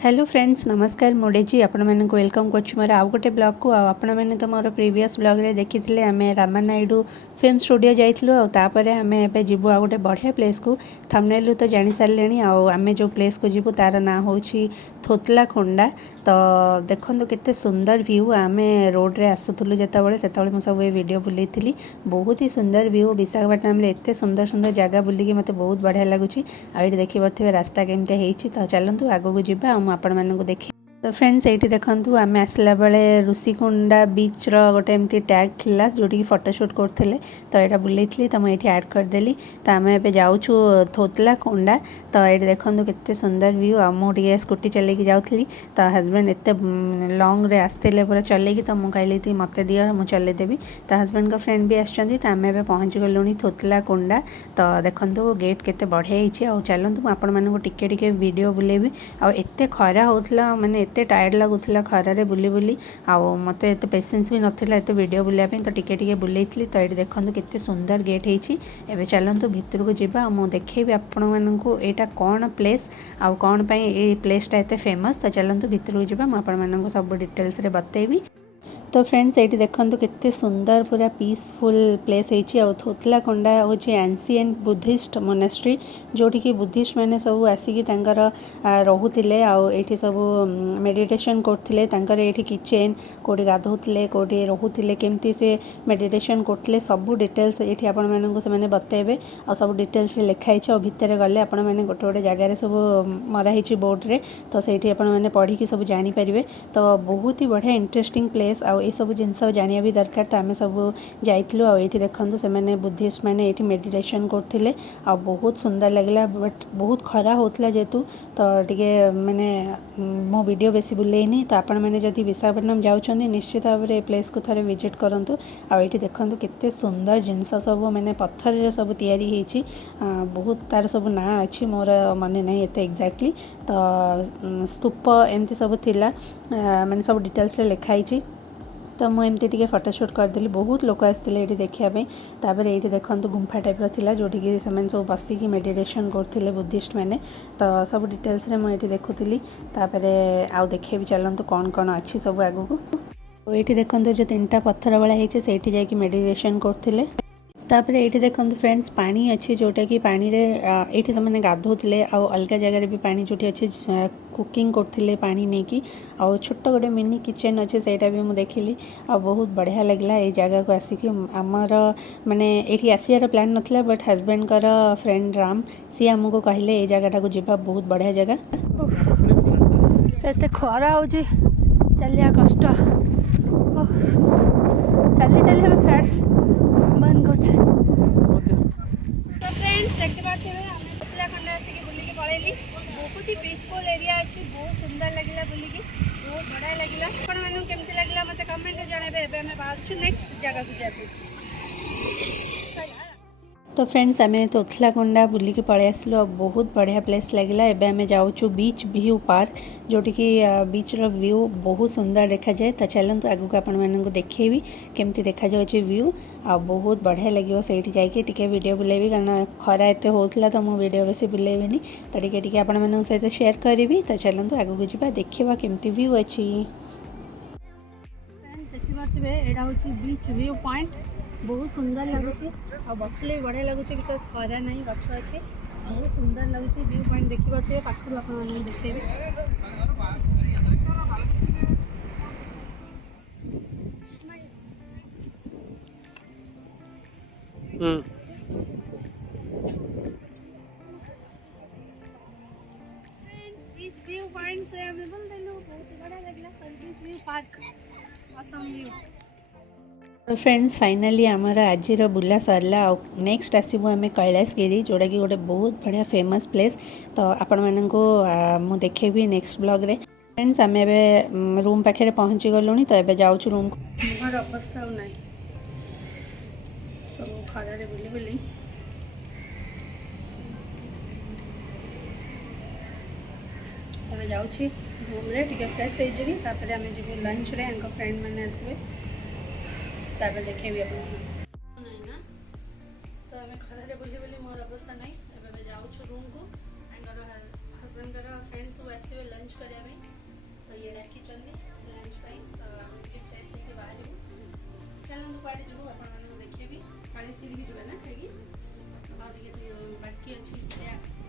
Hello friends नमस्कार मोडेजी आपण मैंने वेलकम कर मोर आउ गोटे ब्लॉग को आपण मैंने तो मोर प्रीवियस ब्लॉग रे देखी थे आम रामानायडू फिल्म स्टूडियो जाइलु आपर आम ए जीवु आ गोटे बढ़िया प्लेस को थंबनेल तो जानी सारे आम जो प्लेस को जीवु तार ना हो थोतला खोंडा। तो देखो केते सुंदर व्यू आम रोड रे आसुलु जो मुझे सब ये वीडियो बुलाई बहुत ही सुंदर व्यू विशाखापट्टनम एत सुंदर सुंदर जगह बुलिकी मत बहुत बढ़िया लगुच। आठ देखिपे रास्ता केमती तो चलतु आगू को जी आपण मानक देखी। तो फ्रेंड्स ये देखूँ आम आसला बेले ऋषिकुंडा बीच रोटे एमती टैग थिला जोटी फोटोशूट करते तो यहाँ बुलाई तो मुझे ऐड करदेली। तो आम ए जाऊँ थोतला खोंडा। तो ये देखूँ केते सुंदर व्यू आ मुझे स्कूटी चलैकी जाऊँगी तो हजबैंड एत लंग रे आसते पूरा चलैकी तो मुझे कहली मत दियो मुझे चलैदेवी। तो हजबैंड का फ्रेंड भी आसछंती तो आम ए पहुँच गलुणी थोतला कोंडा। तो देखो गेट केते बढ़िया हो चलतु आपण मानक टिके टिके वीडियो बुलेबी। आ एते खरा होतला माने एते टायर्ड लगुला खरारे बुली बुली आउ मत एत पेसेंस भी नाला एत वीडियो बुलाया तो टिके टिके बुलेइली। तो ये देखो केते सुंदर गेट होती एवं चलतु भितर को जावा मुझे देखेबी आपण मानक यहाँ कौन प्लेस आउ कौन पाई ये प्लेसटा एत फेमस। तो चलतु भितर को जावा मुझे सब डिटेल्स रे बतेबी। तो फ्रेंड्स ये देखो केते सुंदर पूरा पीसफुल प्लेस है। थोतला कोंडा हूँ एंशिएंट बुद्धिस्ट मोनास्ट्री जोटी कि बुद्धिस्ट मैंने सब आसिकी रोते आठी सब मेडिटेशन करते ये किचेन कौटी गाधोले कौटी रोते केमती से मेडिटेशन करते सब डिटेल्स ये आपण मानक से बतेबे आ सब डिटेल्स लिखाई और भितर गले आपण मैंने गोटे गोटे जगार सब मराही बोर्ड रे तो सही मैंने पढ़ी सब जानीपर। तो बहुत ही बढ़िया इंटरेस्टिंग प्लेस आ ये सब जिनस जाना भी दरकार। तो आम सब जाइलु ये देखते से मैंने बुद्धिस्ट मैंने ये मेडिटेशन करते आ बहुत सुंदर लगे बट बहुत खरा होता जेहेतु तो टे मैंने मो वीडियो बेसी बुलेनी। तो आपण मैंने जदि विशाखापट्टनम जाऊँगी निश्चित भाव में प्लेस को थोड़े विजिट करूँ। आ ये देखते केते सुंदर जिनस सब मैंने पत्थर सब तैयारी बहुत तार सब ना अच्छी मोर मन नहीं एत एक्जाक्टली। तो स्तूप एमती सब थिला मैंने सब डिटेल्स लिखाई। तो मुझे टे फोटोशूट करदेली बहुत लोग आसते ये देखापी। तापर ये देखो गुंफा टाइप रहा जोटिकी से सब बसिकी मेडिटेशन करते बुद्धिस्ट मैंने। तो सब डिटेल्स रे मुझे देखुली तापर आउ देखे भी चलतु कौन कौन अच्छी सब आगू को। ये देखो जो 3टा पत्थर वाला है से जाकि मेडिटेशन करते। तापर ये देखो फ्रेंड्स पानी अच्छी जोटा कि पानी रे ये से गाधोले आउ अलग जगह भी पानी जो अच्छे कुकिंग करते पानी नहीं कि आउ छोट गोटे मिनी किचेन अच्छे से भी मुझे देखिली आ बहुत बढ़िया लगला ये जगह को आसिक आमर माने ये आसार प्लान नाला बट हजबैंड कर फ्रेंड राम सी आमको कहले ये जगह जी बहुत बढ़िया जगह। एत खरा हो चलिया कष्ट चली चली हमें फैट बंद करते। तो फ्रेंड्स देखते पाते उत्तराखंड आसिक बुलिकी पलैली बहुत ही पीसफुल एरिया अच्छी बहुत सुंदर लगे बुलिकी बहुत बढ़िया लगे। आपण मैंने केमती लगे मत कमेंट जनइबे। एबे हमें बाहर नेक्स्ट जगह को जाबे। तो फ्रेंड्स आम थोतलाकोंडा बुलिकी पलि आसलु और बहुत बढ़िया प्लेस लगे। एबे आम जाऊँ बीच व्यू पार्क जोटी कि बीच रो व्यू बहुत सुंदर देखा जाए। तो चलतु आगू को आपण मानक देखेबी केमती देखा जाउछि व्यू आ बहुत बढ़िया लगे से जाकि वीडियो बुलेबी कारण खरा एत होता तो मुझे वीडियो बेसी बुलेबी तो टे आपण मानक सहित शेयर करी। तो चलतु आगू को जी देखा केमती व्यू अच्छी देखिए यहाँ हूँ बीच व्यू पॉइंट बहुत सुंदर लगुच और बसले भी बढ़िया लगुच बिकज खरा ना गच अच्छे बहुत सुंदर लगुच व्यू पॉइंट देखिए पाखर आप देखेबी। बीच व्यू पॉइंट से अवेलेबल देलु बहुत बढ़िया लगला beach view park Assam view. तो फ्रेंड्स फाइनली आमर आज बुला सरला नेक्स्ट आसबू आम कैलाशगिरी जोटा कि गोटे बहुत बढ़िया फेमस प्लेस। तो आपण मानक मु देखेबी नेक्स्ट ब्लॉग रे। फ्रेंड्स आम ए रूम पाखे पहुँची गलुनी तो ये जाऊँ रूम मुहर अवस्था ना सब खरारे बुली बुली एवं जाऊँ रूम रे टिके फ्रेश हो जी। तापर आम जीव लंच रे फ्रेंड मैंने आसबे तापर देखेबी आप ना। तो आम खरारे बुली बुली मोर अवस्था नहीं एवं जाऊँ रूम को हजबैंड फ्रेंड सब आसवे लंच करने तो ये डाकी लंच तो फ्रेश होकर बाहर चलते कड़े जीव आप देखिए काली सीढ़ी भी जुए ना कहीं बाकी अच्छी